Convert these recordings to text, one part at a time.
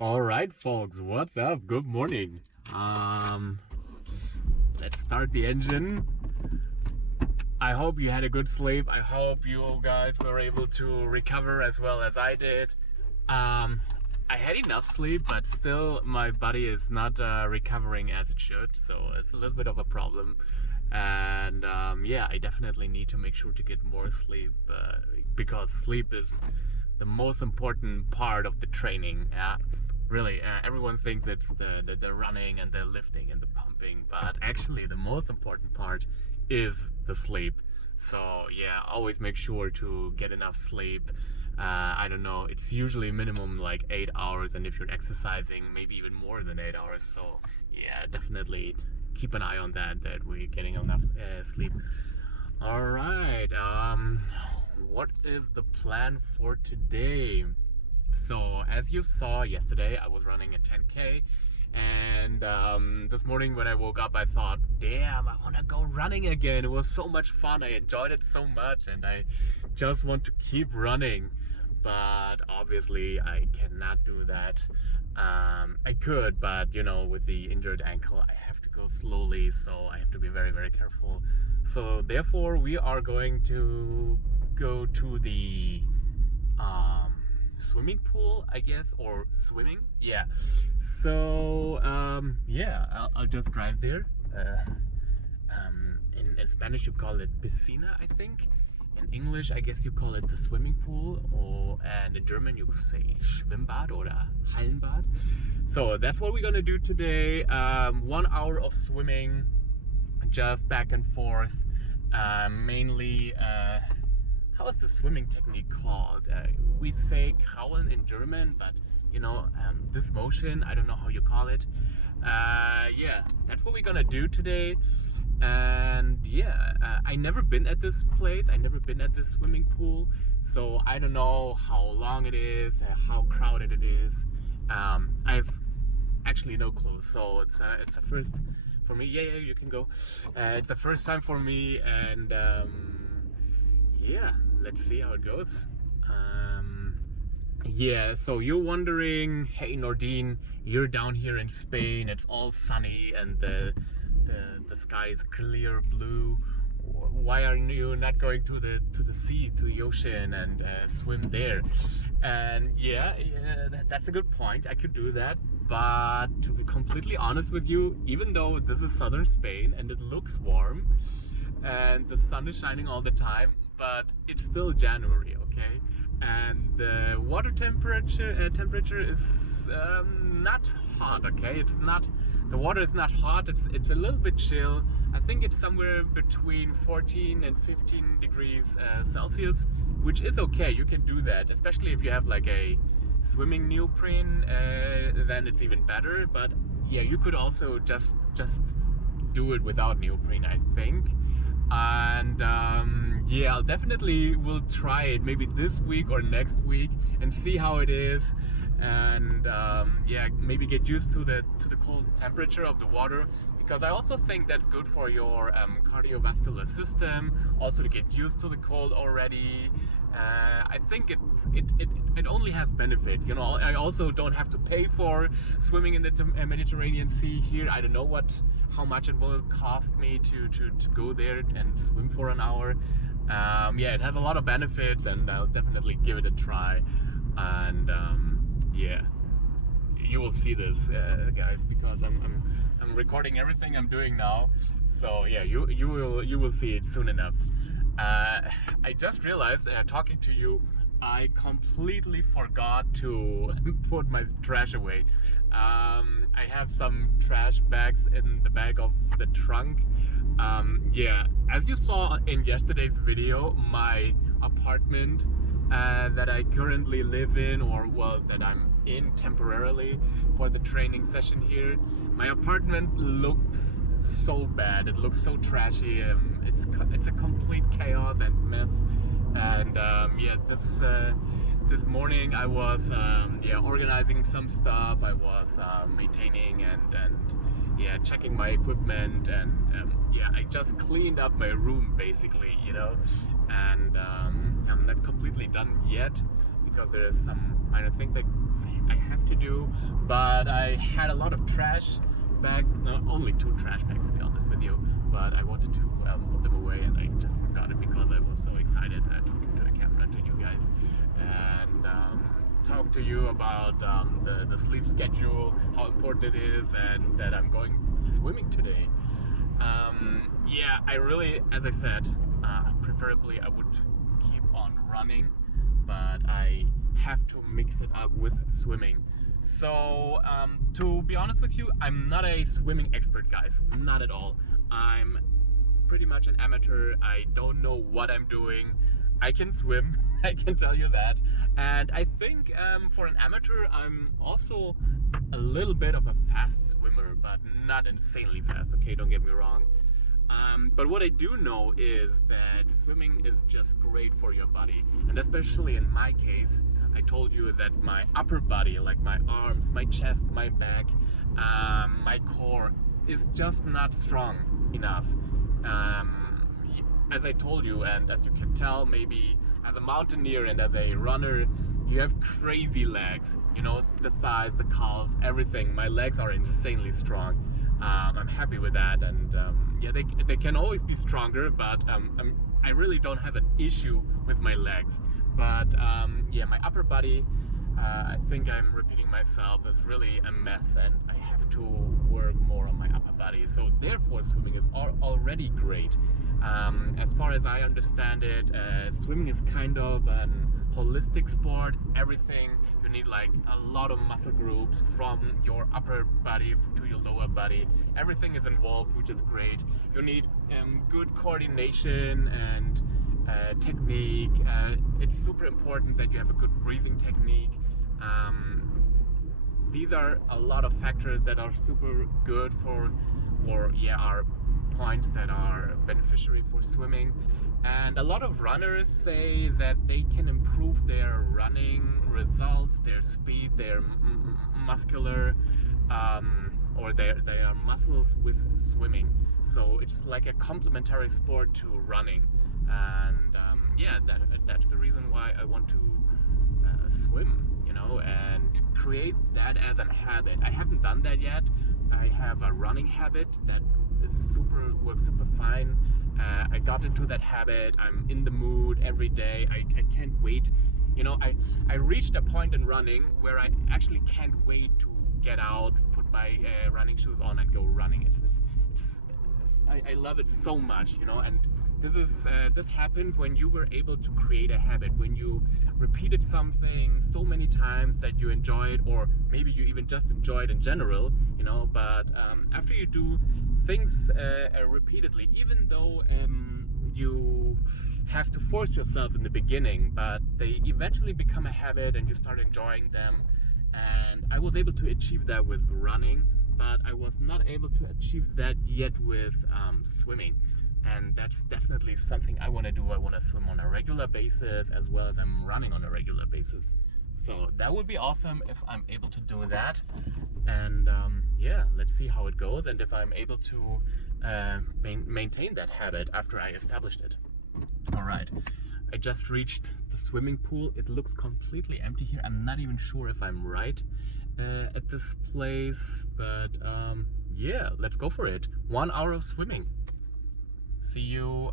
All right, folks, what's up? Good morning. Let's start the engine. I hope you had a good sleep. I hope you guys were able to recover as well as I did. I had enough sleep, but still my body is not recovering as it should, so it's a little bit of a problem. And yeah, I definitely need to make sure to get more sleep because sleep is the most important part of the training. Really, everyone thinks it's the running and the lifting and the pumping, but actually the most important part is the sleep. So yeah, always make sure to get enough sleep. I don't know, it's usually minimum like 8 hours, and if you're exercising, maybe even more than 8 hours. So yeah, definitely keep an eye on that we're getting enough sleep. All right, what is the plan for today? So as you saw yesterday, I was running a 10K, and this morning when I woke up, I thought, damn, I want to go running again. It was so much fun. I enjoyed it so much, and I just want to keep running. But obviously I cannot do that. I could, but you know, with the injured ankle, I have to go slowly, so I have to be very, very careful. So therefore, we are going to go to the swimming pool, I guess, or swimming. Yeah. So yeah, I'll just drive there. In Spanish you call it piscina, I think. In English, I guess you call it the swimming pool, and in German you say Schwimmbad or Hallenbad. So that's what we're gonna do today. 1 hour of swimming, just back and forth. Mainly, how is the swimming technique called? We say kraulen in German, but you know, this motion, I don't know how you call it. Yeah, that's what we're gonna do today. And yeah, I never been at this place. I never been at this swimming pool, so I don't know how long it is, how crowded it is. I've actually no clue. So it's a first for me. Yeah, you can go. It's the first time for me, and yeah, let's see how it goes. Yeah, so you're wondering, hey Nordine, you're down here in Spain, it's all sunny and the sky is clear blue. Why are you not going to the sea, to the ocean, and swim there? And yeah, that's a good point. I could do that, but to be completely honest with you, even though this is southern Spain and it looks warm and the sun is shining all the time, but it's still January, okay? And the water temperature is not hot, okay? It's not, the water is not hot. It's a little bit chill. I think it's somewhere between 14 and 15 degrees Celsius, which is okay. You can do that, especially if you have like a swimming neoprene. Then it's even better. But yeah, you could also just do it without neoprene, I think. And yeah, I'll definitely will try it maybe this week or next week and see how it is. And yeah, maybe get used to the cold temperature of the water, because I also think that's good for your cardiovascular system, also to get used to the cold already. I think it only has benefits, you know. I also don't have to pay for swimming in the Mediterranean Sea here. I don't know how much it will cost me to go there and swim for an hour. Yeah, it has a lot of benefits, and I'll definitely give it a try. And yeah, you will see this, guys, because I'm recording everything I'm doing now. So yeah, you will see it soon enough. I just realized, talking to you, I completely forgot to put my trash away. I have some trash bags in the back of the trunk. Yeah, as you saw in yesterday's video, my apartment that I currently live in, or well, that I'm in temporarily for the training session here, my apartment looks so bad. It looks so trashy. It's a complete chaos and mess. And yeah, this morning I was yeah, organizing some stuff. I was maintaining and yeah, checking my equipment, and yeah, I just cleaned up my room basically, you know. And I'm not completely done yet, because there is some minor things that I have to do. But I had a lot of trash bags, no, only 2 trash bags to be honest with you, but I wanted to put them away and I just forgot it because I was so excited talking to the camera, to you guys, and talk to you about the sleep schedule, how important it is, and that I'm going swimming today. Yeah, I really, as I said, preferably I would keep on running, but I have to mix it up with swimming. So to be honest with you, I'm not a swimming expert, guys, not at all. I'm pretty much an amateur. I don't know what I'm doing. I can swim, I can tell you that, and I think for an amateur I'm also a little bit of a fast swimmer, but not insanely fast, okay, don't get me wrong. But what I do know is that swimming is just great for your body, and especially in my case, I told you that my upper body, like my arms, my chest, my back, my core, is just not strong enough. As I told you, and as you can tell, maybe as a mountaineer and as a runner, you have crazy legs. You know, the thighs, the calves, everything. My legs are insanely strong. I'm happy with that, and yeah, they can always be stronger, but I really don't have an issue with my legs. But yeah, my upper body, I think I'm repeating myself, is really a mess, and I have to work more on my upper body. So therefore, swimming is already great. As far as I understand it, swimming is kind of an holistic sport. Everything you need, like a lot of muscle groups from your upper body to your lower body. Everything is involved, which is great. You need good coordination and technique. It's super important that you have a good breathing technique. These are a lot of factors that are super good for, or yeah, are points that are beneficiary for swimming. And a lot of runners say that they can improve their running results, their speed, their muscular or their muscles with swimming. So it's like a complementary sport to running, and yeah, that's the reason why I want to swim, you know, and create that as a habit. I haven't done that yet. I have a running habit that works super fine. I got into that habit. I'm in the mood every day. I can't wait. You know, I reached a point in running where I actually can't wait to get out, put my running shoes on, and go running. I love it so much, you know, and this happens when you were able to create a habit, when you repeated something so many times that you enjoy it, or maybe you even just enjoy it in general, you know. But after you do things repeatedly, even though you have to force yourself in the beginning, but they eventually become a habit and you start enjoying them. And I was able to achieve that with running, but I was not able to achieve that yet with swimming. And that's definitely something I want to do. I want to swim on a regular basis, as well as I'm running on a regular basis. So that would be awesome if I'm able to do that. And yeah, let's see how it goes, and if I'm able to maintain that habit after I established it. All right, I just reached the swimming pool. It looks completely empty here. I'm not even sure if I'm right at this place, but yeah, let's go for it. 1 hour of swimming. See you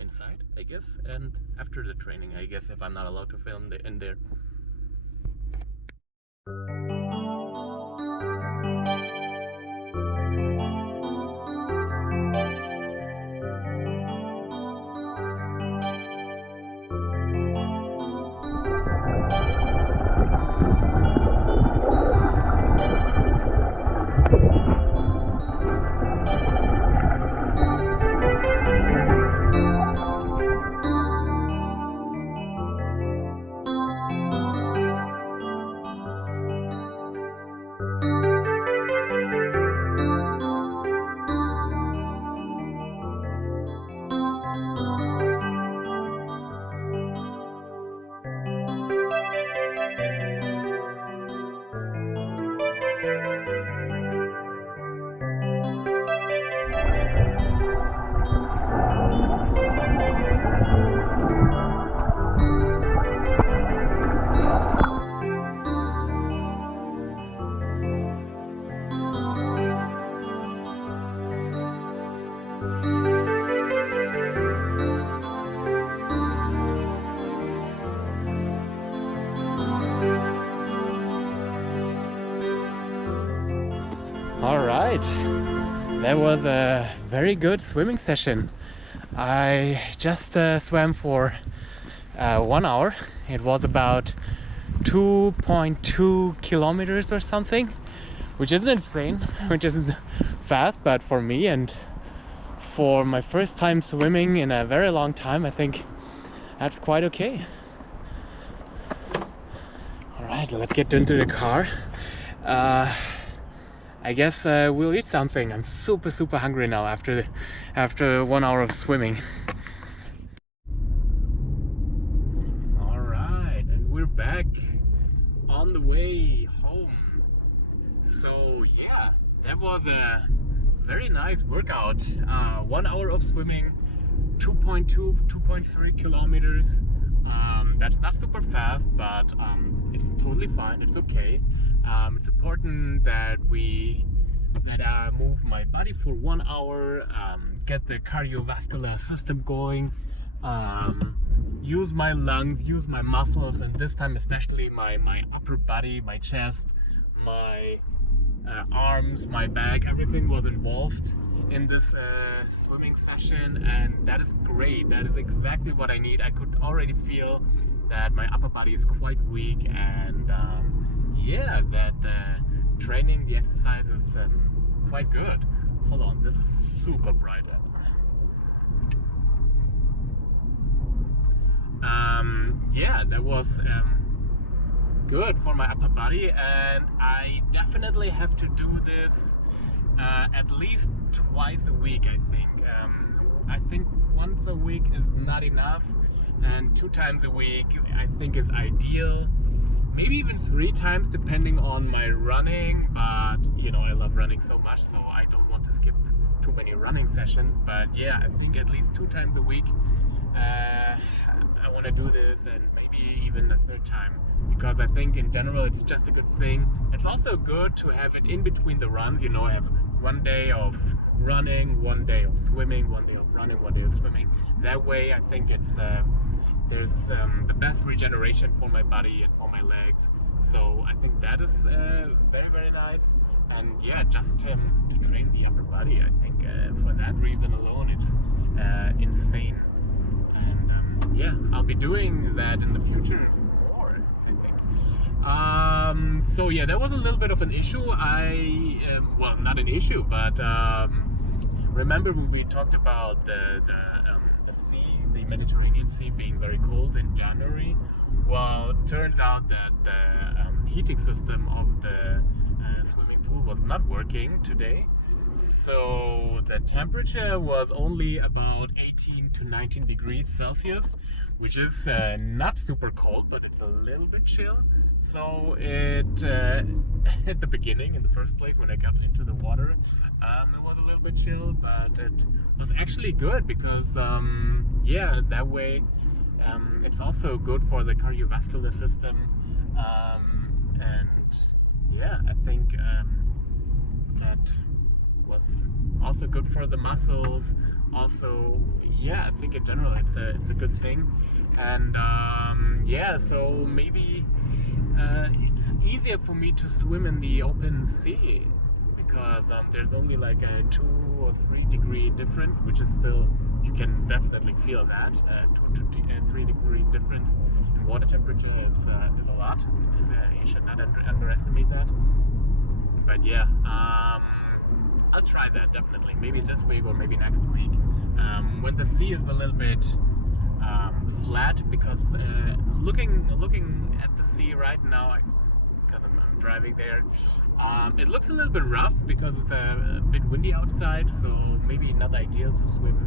inside, I guess, and after the training, I guess, if I'm not allowed to film in there. right, that was a very good swimming session. I just swam for 1 hour. It was about 2.2 kilometers or something, which isn't insane, which isn't fast, but for me and for my first time swimming in a very long time, I think that's quite okay. Alright, let's get into the car. I guess we'll eat something. I'm super hungry now after 1 hour of swimming. Alright, and we're back on the way home. So yeah, that was a very nice workout. 1 hour of swimming, 2.3 kilometers. That's not super fast, but it's totally fine. It's okay. It's important that I move my body for 1 hour, get the cardiovascular system going, use my lungs, use my muscles, and this time especially my upper body, my chest, my arms, my back, everything was involved in this swimming session, and that is great. That is exactly what I need. I could already feel that my upper body is quite weak, and yeah, that the training, the exercise is quite good. Hold on, this is super bright. Yeah, that was good for my upper body, and I definitely have to do this at least twice a week. I think once a week is not enough, and 2 times a week I think is ideal. Maybe even 3 times depending on my running, but you know, I love running so much, so I don't want to skip too many running sessions. But yeah, I think at least 2 times a week I want to do this, and maybe even a 3rd time, because I think in general it's just a good thing. It's also good to have it in between the runs, you know, have 1 day of running, 1 day of swimming, 1 day of running, 1 day of swimming. That way I think it's there's the best regeneration for my body and for my legs. So I think that is very nice. And yeah, just to train the upper body, I think for that reason alone it's insane. And yeah, I'll be doing that in the future more, I think. So yeah, that was a little bit of an issue. Well, not an issue, but remember when we talked about the sea, the Mediterranean Sea being very cold in January? Well, it turns out that the heating system of the swimming pool was not working today. So the temperature was only about 18 to 19 degrees Celsius, which is not super cold, but it's a little bit chill. So it at the beginning, in the first place, when I got into the water, it was a little bit chill, but it was actually good because yeah, that way it's also good for the cardiovascular system, and yeah, I think that was also good for the muscles. Also, yeah, I think in general it's a good thing. And yeah, so maybe it's easier for me to swim in the open sea, because there's only like a 2 or 3 degree difference, which is still, you can definitely feel that 2 to 3 degree difference in water temperature is a lot. You should not underestimate that. But yeah, I'll try that definitely, maybe this week or maybe next week, when the sea is a little bit flat, because looking at the sea right now, because I'm driving there, it looks a little bit rough because it's a bit windy outside, so maybe not ideal to swim,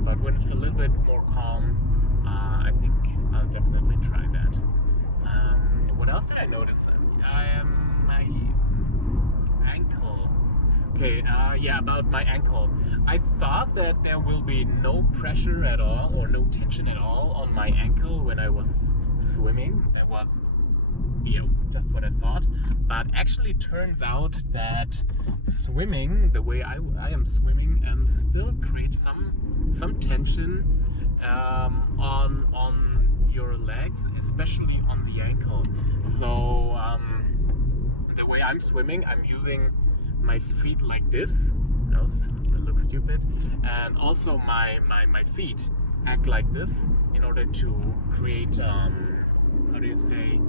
but when it's a little bit more calm, I think I'll definitely try that. What else did I notice? My ankle. Okay, yeah, about my ankle. I thought that there will be no pressure at all or no tension at all on my ankle when I was swimming. That was, you know, just what I thought. But actually turns out that swimming, the way I am swimming, still creates some tension on your legs, especially on the ankle. So the way I'm swimming, I'm using my feet like this. That looks stupid. And also my feet act like this in order to create how do you say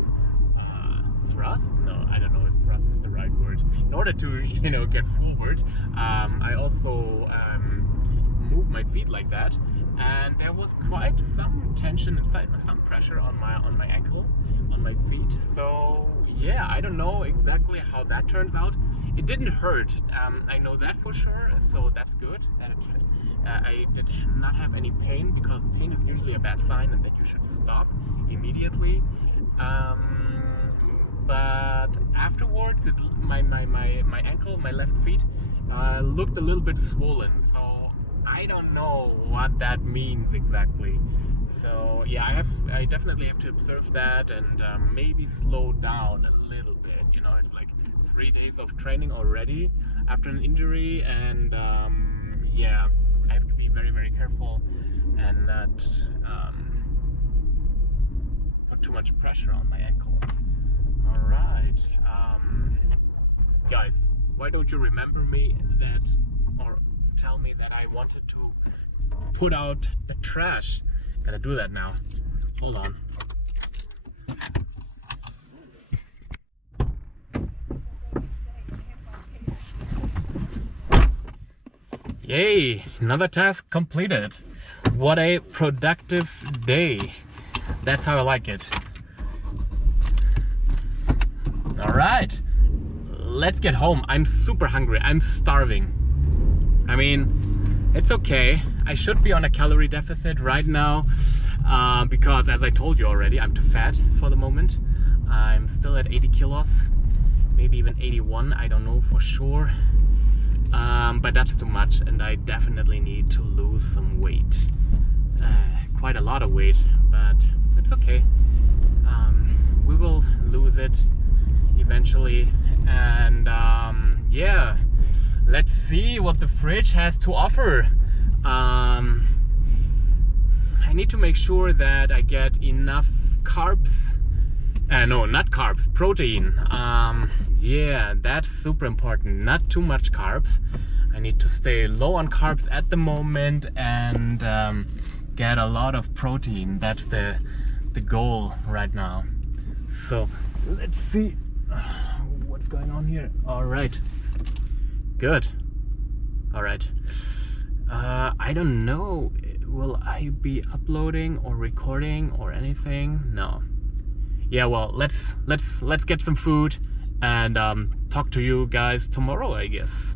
thrust? No, I don't know if thrust is the right word. In order to, you know, get forward, I also move my feet like that, and there was quite some tension inside, some pressure on my ankle, on my feet. So yeah, I don't know exactly how that turns out. It didn't hurt, I know that for sure, so that's good. I did not have any pain, because pain is usually a bad sign and that you should stop immediately. But afterwards, my ankle, my left feet, looked a little bit swollen. So I don't know what that means exactly. So yeah, I definitely have to observe that and maybe slow down a little bit. You know, it's like 3 days of training already after an injury, and yeah, I have to be very, very careful and not put too much pressure on my ankle. All right, guys, why don't you remember me that, or tell me that I wanted to put out the trash? Gotta do that now. Hold on. Yay, another task completed. What a productive day. That's how I like it. All right, let's get home. I'm super hungry. I'm starving. I mean, it's okay. I should be on a calorie deficit right now because, as I told you already, I'm too fat for the moment. I'm still at 80 kilos, maybe even 81. I don't know for sure. But that's too much, and I definitely need to lose some weight. Quite a lot of weight, but it's okay. We will lose it eventually, and yeah, let's see what the fridge has to offer. I need to make sure that I get enough carbs. No, not carbs, protein. Yeah, that's super important. Not too much carbs. I need to stay low on carbs at the moment and get a lot of protein. That's the goal right now. So let's see what's going on here. All right, good. All right, I don't know, will I be uploading or recording or anything? No. Yeah, well, let's get some food and talk to you guys tomorrow, I guess.